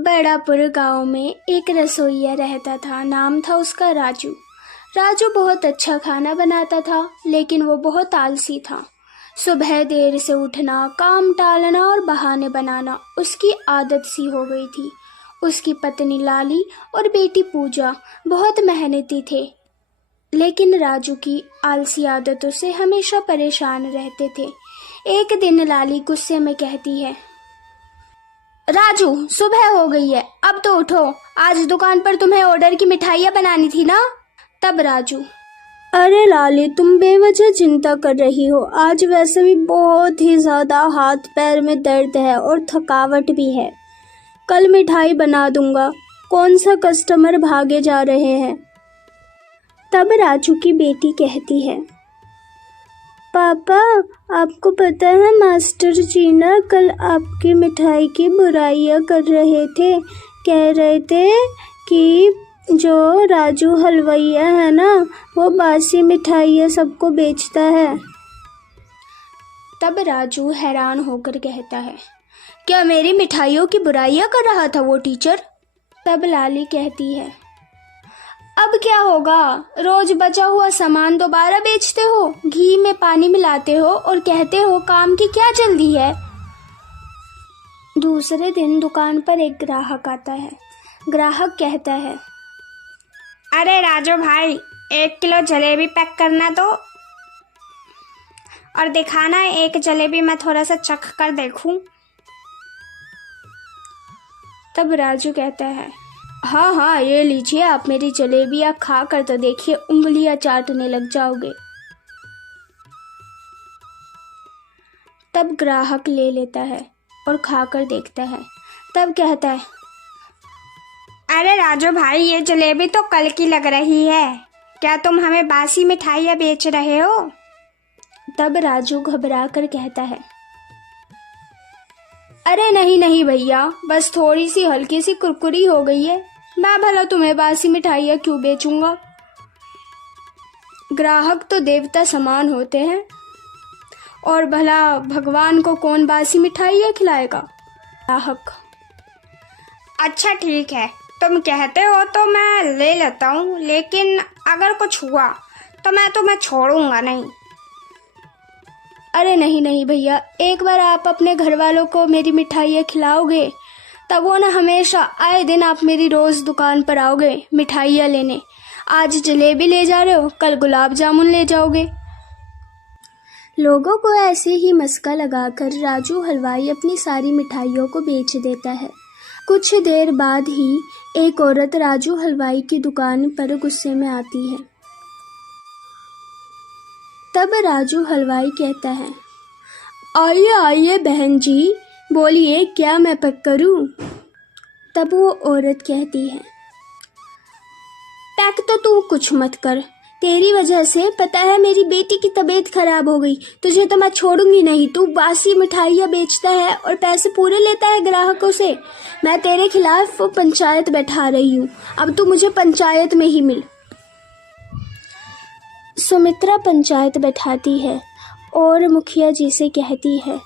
बड़ापुर गांव में एक रसोइया रहता था। नाम था उसका राजू। राजू बहुत अच्छा खाना बनाता था, लेकिन वो बहुत आलसी था। सुबह देर से उठना, काम टालना और बहाने बनाना उसकी आदत सी हो गई थी। उसकी पत्नी लाली और बेटी पूजा बहुत मेहनती थे, लेकिन राजू की आलसी आदतों से हमेशा परेशान रहते थे। एक दिन लाली गुस्से में कहती है, राजू सुबह हो गई है, अब तो उठो। आज दुकान पर तुम्हें ऑर्डर की मिठाइयाँ बनानी थी ना। तब राजू, अरे लाली, तुम बेवजह चिंता कर रही हो। आज वैसे भी बहुत ही ज्यादा हाथ पैर में दर्द है और थकावट भी है। कल मिठाई बना दूंगा। कौन सा कस्टमर भागे जा रहे हैं। तब राजू की बेटी कहती है, पापा, आपको पता है मास्टर जी ना कल आपकी मिठाई की बुराइयां कर रहे थे। कह रहे थे कि जो राजू हलवाइया है ना, वो बासी मिठाइयाँ सबको बेचता है। तब राजू हैरान होकर कहता है, क्या मेरी मिठाइयों की बुराइयां कर रहा था वो टीचर। तब लाली कहती है, अब क्या होगा, रोज बचा हुआ सामान दोबारा बेचते हो, घी में पानी मिलाते हो और कहते हो काम की क्या जल्दी है। दूसरे दिन दुकान पर एक ग्राहक आता है। ग्राहक कहता है, अरे राजू भाई, 1 किलो जलेबी पैक करना तो, और दिखाना एक जलेबी मैं थोड़ा सा चख कर देखूं। तब राजू कहता है, हाँ हाँ, ये लीजिए आप मेरी जलेबियाँ खा कर तो देखिए, उंगलियां चाटने लग जाओगे। तब ग्राहक ले लेता है और खाकर देखता है। तब कहता है, अरे राजू भाई, ये जलेबी तो कल की लग रही है। क्या तुम हमें बासी मिठाइयाँ बेच रहे हो। तब राजू घबरा कर कहता है, अरे नहीं नहीं भैया, बस थोड़ी सी हल्की सी कुरकुरी हो गई है। मैं भला तुम्हें बासी मिठाइयाँ क्यों बेचूंगा। ग्राहक तो देवता समान होते हैं, और भला भगवान को कौन बासी मिठाइयाँ खिलाएगा। ग्राहक, अच्छा ठीक है, तुम कहते हो तो मैं ले लेता हूँ, लेकिन अगर कुछ हुआ तो मैं तुम्हें छोड़ूंगा नहीं। अरे नहीं नहीं भैया, एक बार आप अपने घर वालों को मेरी मिठाइयाँ खिलाओगे, तब वो ना हमेशा आए दिन आप मेरी रोज दुकान पर आओगे मिठाइयाँ लेने। आज जलेबी ले जा रहे हो, कल गुलाब जामुन ले जाओगे। लोगों को ऐसे ही मस्का लगाकर राजू हलवाई अपनी सारी मिठाइयों को बेच देता है। कुछ देर बाद ही एक औरत राजू हलवाई की दुकान पर गुस्से में आती है। तब राजू हलवाई कहता है, आइए आइए बहन जी, बोलिए क्या मैं पैक करूं। तब वो औरत कहती है, पैक तो तू कुछ मत कर, तेरी वजह से पता है मेरी बेटी की तबीयत खराब हो गई। तुझे तो मैं छोड़ूंगी नहीं। तू बासी मिठाइयाँ बेचता है और पैसे पूरे लेता है ग्राहकों से। मैं तेरे खिलाफ पंचायत बैठा रही हूँ, अब तू मुझे पंचायत में ही मिल। सुमित्रा पंचायत बैठाती है और मुखिया जी से कहती है,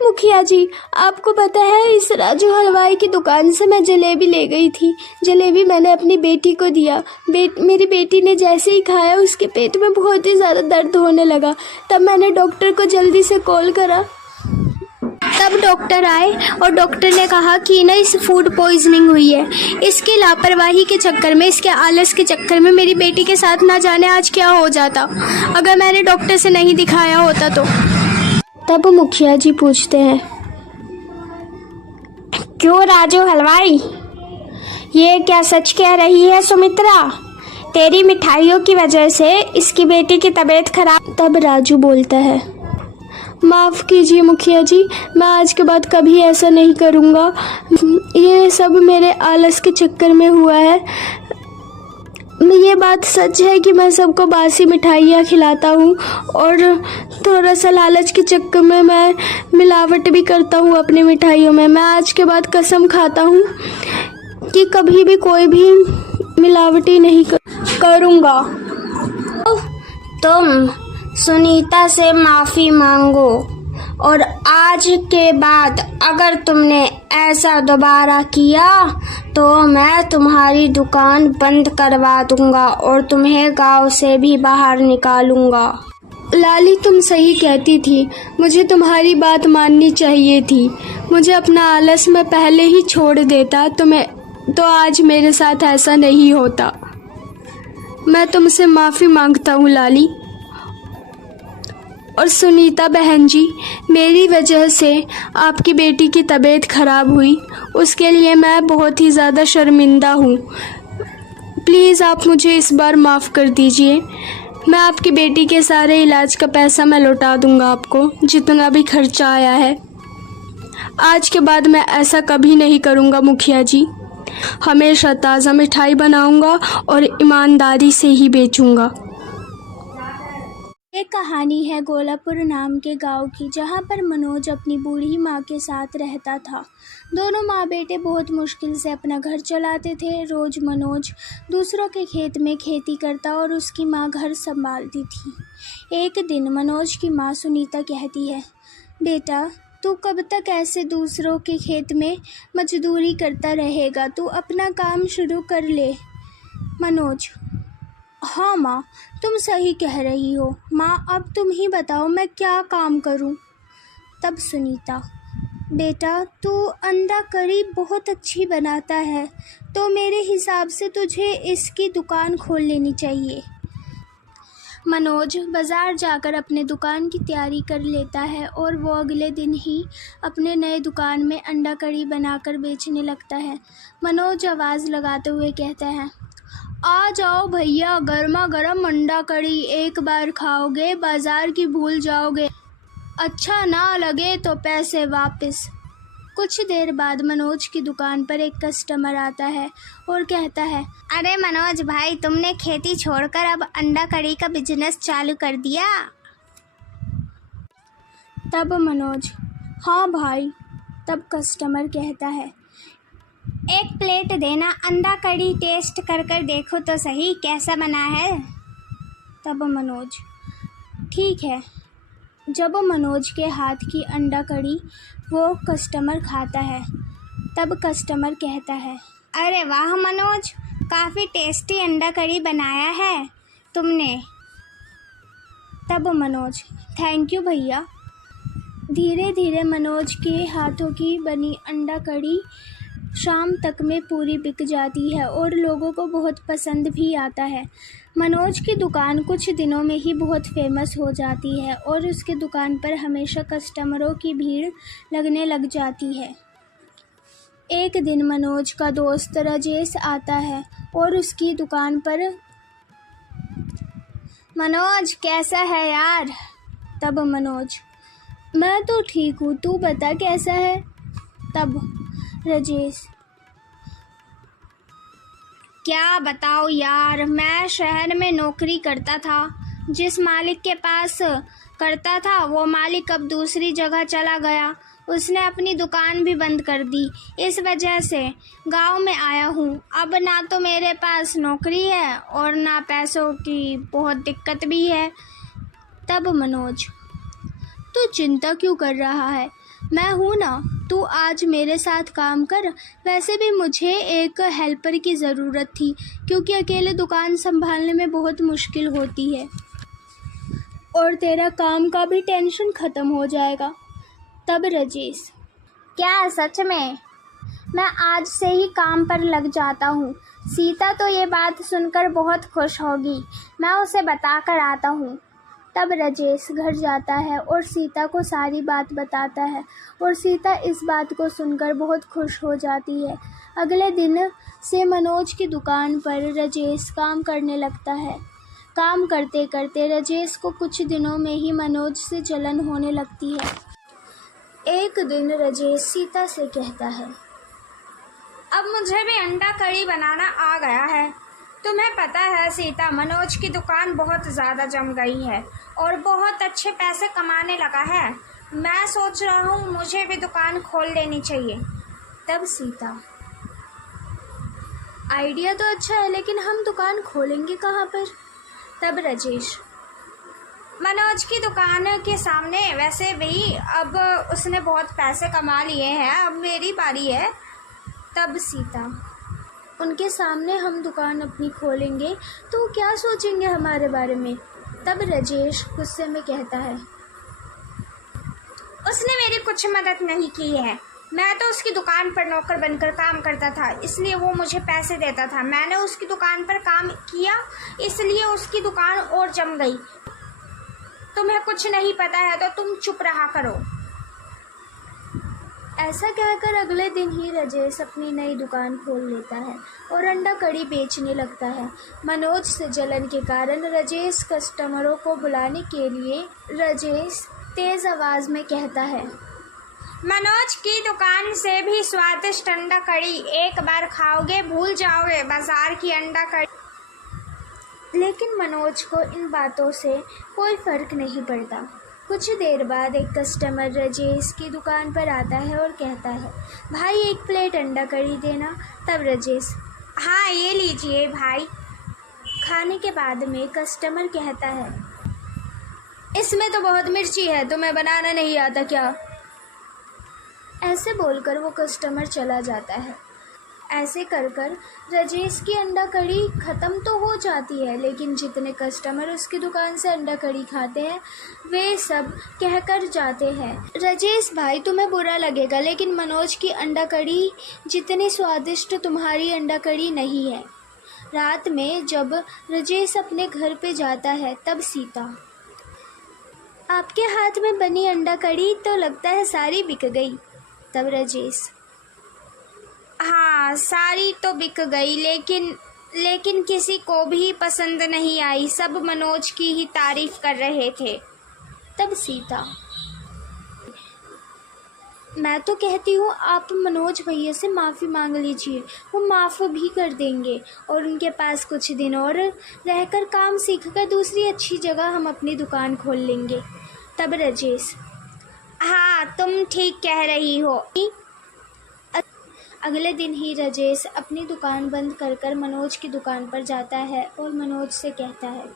मुखिया जी, आपको पता है इस राजू हलवाई की दुकान से मैं जलेबी ले गई थी। जलेबी मैंने अपनी बेटी को दिया। मेरी बेटी ने जैसे ही खाया उसके पेट में बहुत ही ज़्यादा दर्द होने लगा। तब मैंने डॉक्टर को जल्दी से कॉल करा। तब डॉक्टर आए और डॉक्टर ने कहा कि ना इस फूड पॉइजनिंग हुई है। इसकी लापरवाही के चक्कर में, इसके आलस के चक्कर में मेरी बेटी के साथ ना जाने आज क्या हो जाता अगर मैंने डॉक्टर से नहीं दिखाया होता तो। तब मुखिया जी पूछते हैं, क्यों राजू हलवाई, ये क्या सच कह रही है सुमित्रा। तेरी मिठाइयों की वजह से इसकी बेटी की तबीयत खराब। तब राजू बोलता है, माफ़ कीजिए मुखिया जी, मैं आज के बाद कभी ऐसा नहीं करूँगा। ये सब मेरे आलस के चक्कर में हुआ है। ये बात सच है कि मैं सबको बासी मिठाइयाँ खिलाता हूँ और थोड़ा सा लालच के चक्कर में मैं मिलावट भी करता हूँ अपनी मिठाइयों में। मैं आज के बाद कसम खाता हूँ कि कभी भी कोई भी मिलावटी नहीं करूँगा। तुम सुनीता से माफ़ी मांगो, और आज के बाद अगर तुमने ऐसा दोबारा किया तो मैं तुम्हारी दुकान बंद करवा दूंगा और तुम्हें गांव से भी बाहर निकालूंगा। लाली, तुम सही कहती थी, मुझे तुम्हारी बात माननी चाहिए थी। मुझे अपना आलस मैं पहले ही छोड़ देता तो आज मेरे साथ ऐसा नहीं होता। मैं तुमसे माफ़ी मांगता हूँ लाली। और सुनीता बहन जी, मेरी वजह से आपकी बेटी की तबीयत ख़राब हुई, उसके लिए मैं बहुत ही ज़्यादा शर्मिंदा हूँ। प्लीज़ आप मुझे इस बार माफ़ कर दीजिए। मैं आपकी बेटी के सारे इलाज का पैसा मैं लौटा दूँगा आपको, जितना भी खर्चा आया है। आज के बाद मैं ऐसा कभी नहीं करूँगा मुखिया जी। हमेशा ताज़ा मिठाई बनाऊँगा और ईमानदारी से ही बेचूँगा। एक कहानी है गोलापुर नाम के गांव की, जहां पर मनोज अपनी बूढ़ी माँ के साथ रहता था। दोनों माँ बेटे बहुत मुश्किल से अपना घर चलाते थे। रोज़ मनोज दूसरों के खेत में खेती करता और उसकी माँ घर संभालती थी। एक दिन मनोज की माँ सुनीता कहती है, बेटा तू कब तक ऐसे दूसरों के खेत में मजदूरी करता रहेगा, तू अपना काम शुरू कर ले। मनोज, हाँ माँ, तुम सही कह रही हो। माँ, अब तुम ही बताओ मैं क्या काम करूँ। तब सुनीता, बेटा तू अंडा करी बहुत अच्छी बनाता है, तो मेरे हिसाब से तुझे इसकी दुकान खोल लेनी चाहिए। मनोज बाज़ार जाकर अपने दुकान की तैयारी कर लेता है और वो अगले दिन ही अपने नए दुकान में अंडा करी बनाकर बेचने लगता है। मनोज आवाज़ लगाते हुए कहता है, आ जाओ भैया, गर्मा गर्म अंडा कड़ी, एक बार खाओगे बाजार की भूल जाओगे, अच्छा ना लगे तो पैसे वापस। कुछ देर बाद मनोज की दुकान पर एक कस्टमर आता है और कहता है, अरे मनोज भाई, तुमने खेती छोड़कर अब अंडा कड़ी का बिजनेस चालू कर दिया? तब मनोज, हाँ भाई। तब कस्टमर कहता है, एक प्लेट देना अंडा कड़ी, टेस्ट कर कर देखो तो सही कैसा बना है। तब मनोज, ठीक है। जब मनोज के हाथ की अंडा कड़ी वो कस्टमर खाता है, तब कस्टमर कहता है, अरे वाह मनोज, काफ़ी टेस्टी अंडा कड़ी बनाया है तुमने। तब मनोज, थैंक यू भैया। धीरे धीरे मनोज के हाथों की बनी अंडा कड़ी शाम तक में पूरी बिक जाती है और लोगों को बहुत पसंद भी आता है। मनोज की दुकान कुछ दिनों में ही बहुत फेमस हो जाती है और उसकी दुकान पर हमेशा कस्टमरों की भीड़ लगने लग जाती है। एक दिन मनोज का दोस्त राजेश आता है और उसकी दुकान पर, मनोज कैसा है यार? तब मनोज, मैं तो ठीक हूँ, तू बता कैसा है। तब राजेश, क्या बताओ यार, मैं शहर में नौकरी करता था। जिस मालिक के पास करता था वो मालिक अब दूसरी जगह चला गया। उसने अपनी दुकान भी बंद कर दी। इस वजह से गांव में आया हूँ। अब ना तो मेरे पास नौकरी है और ना पैसों की बहुत दिक्कत भी है। तब मनोज, तू चिंता क्यों कर रहा है, मैं हूँ ना, तू आज मेरे साथ काम कर। वैसे भी मुझे एक हेल्पर की ज़रूरत थी, क्योंकि अकेले दुकान संभालने में बहुत मुश्किल होती है और तेरा काम का भी टेंशन ख़त्म हो जाएगा। तब राजेश, क्या सच में? मैं आज से ही काम पर लग जाता हूँ। सीता तो ये बात सुनकर बहुत खुश होगी, मैं उसे बता कर आता हूँ। तब राजेश घर जाता है और सीता को सारी बात बताता है और सीता इस बात को सुनकर बहुत खुश हो जाती है। अगले दिन से मनोज की दुकान पर राजेश काम करने लगता है। काम करते करते राजेश को कुछ दिनों में ही मनोज से जलन होने लगती है। एक दिन राजेश सीता से कहता है, अब मुझे भी अंडा कड़ी बनाना आ गया है। तुम्हें पता है सीता, मनोज की दुकान बहुत ज़्यादा जम गई है और बहुत अच्छे पैसे कमाने लगा है। मैं सोच रहा हूँ मुझे भी दुकान खोल लेनी चाहिए। तब सीता, आइडिया तो अच्छा है, लेकिन हम दुकान खोलेंगे कहाँ पर। तब राजेश, मनोज की दुकान के सामने। वैसे भी अब उसने बहुत पैसे कमा लिए हैं, अब मेरी बारी है। तब सीता, उनके सामने हम दुकान अपनी खोलेंगे तो वो क्या सोचेंगे हमारे बारे में। तब राजेश गुस्से में कहता है, उसने मेरी कुछ मदद नहीं की है। मैं तो उसकी दुकान पर नौकर बनकर काम करता था, इसलिए वो मुझे पैसे देता था। मैंने उसकी दुकान पर काम किया, इसलिए उसकी दुकान और जम गई। तुम्हें कुछ नहीं पता है तो तुम चुप रहा करो। ऐसा कहकर अगले दिन ही राजेश अपनी नई दुकान खोल लेता है और अंडा कड़ी बेचने लगता है। मनोज से जलन के कारण राजेश कस्टमरों को बुलाने के लिए राजेश तेज आवाज में कहता है, मनोज की दुकान से भी स्वादिष्ट अंडा कड़ी, एक बार खाओगे भूल जाओगे बाजार की अंडा कड़ी। लेकिन मनोज को इन बातों से कोई फर्क नहीं पड़ता। कुछ देर बाद एक कस्टमर राजेश की दुकान पर आता है और कहता है, भाई 1 प्लेट अंडा कड़ी देना। तब राजेश, हाँ ये लीजिए भाई। खाने के बाद में कस्टमर कहता है, इसमें तो बहुत मिर्ची है, तुम्हें बनाना नहीं आता क्या? ऐसे बोलकर वो कस्टमर चला जाता है। ऐसे कर कर राजेश की अंडा कड़ी ख़त्म तो हो जाती है, लेकिन जितने कस्टमर उसकी दुकान से अंडा कड़ी खाते हैं वे सब कहकर जाते हैं, राजेश भाई तुम्हें बुरा लगेगा लेकिन मनोज की अंडा कड़ी जितनी स्वादिष्ट तुम्हारी अंडा कड़ी नहीं है। रात में जब राजेश अपने घर पे जाता है तब सीता, आपके हाथ में बनी अंडा कड़ी तो लगता है सारी बिक गई। तब राजेश, हाँ सारी तो बिक गई, लेकिन किसी को भी पसंद नहीं आई, सब मनोज की ही तारीफ कर रहे थे। तब सीता, मैं तो कहती हूँ आप मनोज भैया से माफ़ी मांग लीजिए, वो माफ़ भी कर देंगे और उनके पास कुछ दिन और रहकर काम सीखकर दूसरी अच्छी जगह हम अपनी दुकान खोल लेंगे। तब राजेश, हाँ तुम ठीक कह रही हो। अगले दिन ही राजेश अपनी दुकान बंद कर कर मनोज की दुकान पर जाता है और मनोज से कहता है,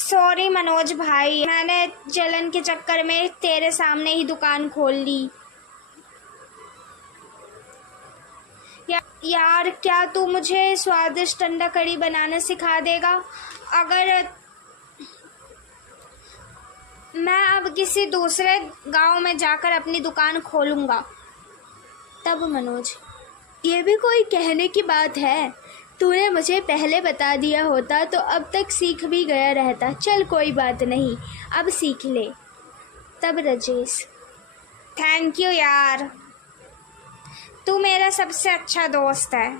सॉरी मनोज भाई, मैंने जलन के चक्कर में तेरे सामने ही दुकान खोल ली। यार क्या तू मुझे स्वादिष्ट अंडा कड़ी बनाना सिखा देगा? अगर मैं अब किसी दूसरे गांव में जाकर अपनी दुकान खोलूँगा। तब मनोज, ये भी कोई कहने की बात है, तूने मुझे पहले बता दिया होता तो अब तक सीख भी गया रहता। चल कोई बात नहीं, अब सीख ले। तब राजेश, थैंक यू यार, तू मेरा सबसे अच्छा दोस्त है।